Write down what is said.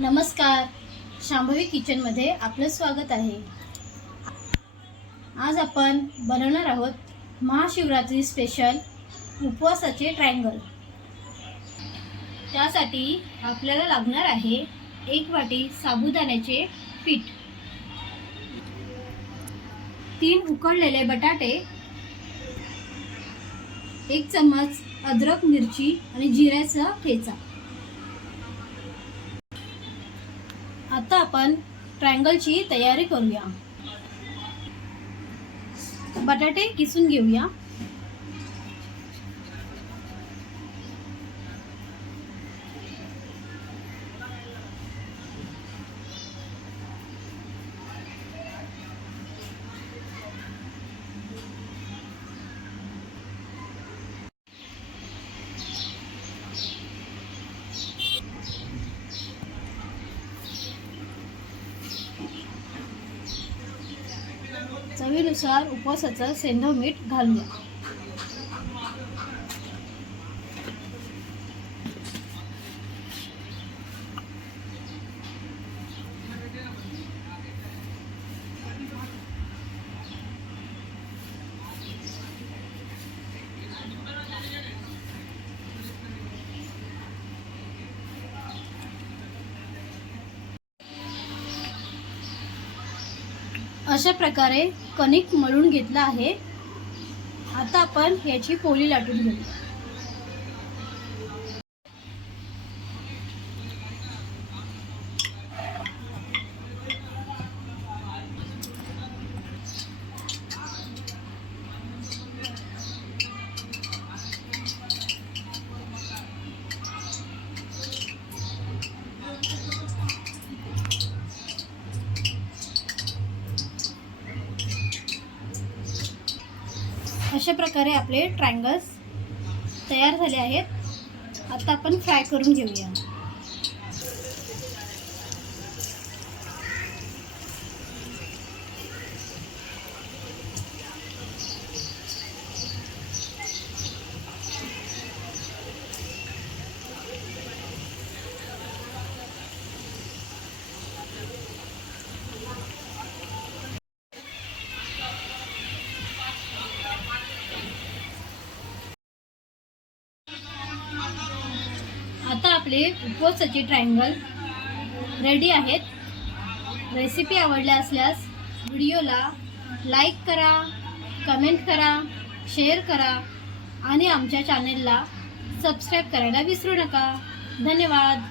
नमस्कार, शांभवी किचनमध्ये आपलं स्वागत आहे। आज आपण बनवणार आहोत महाशिवरात्री स्पेशल उपवासाचे ट्रायंगल। त्यासाठी आपल्याला लागणार आहे 1 वाटी साबुदाण्याचे पीठ, 3 उकडलेले बटाटे, 1 चम्मच अद्रक, मिरची आणि जिऱ्याचा ठेचा। आता आपण ट्रायंगलची तयारी करूया। बटाटे किसून घेऊया। चवीनुसार उपवासाचं सेंधव मीठ घालूया। अशा प्रकारे कणिक मळून घेतला आहे। आता आपण याची पोळी लाटून घेऊ। अशा प्रकारे आपले ट्रायंगल्स तयार झाले आहेत। आता आपण फ्राय करून घेऊया। आता आपले उपवासाचे ट्रायंगल रेडी आहेत। रेसिपी आवडली असल्यास व्हिडिओला लाईक करा, कमेंट करा, शेअर करा आणि आमच्या चॅनेलला सबस्क्राईब करायला विसरू नका। धन्यवाद।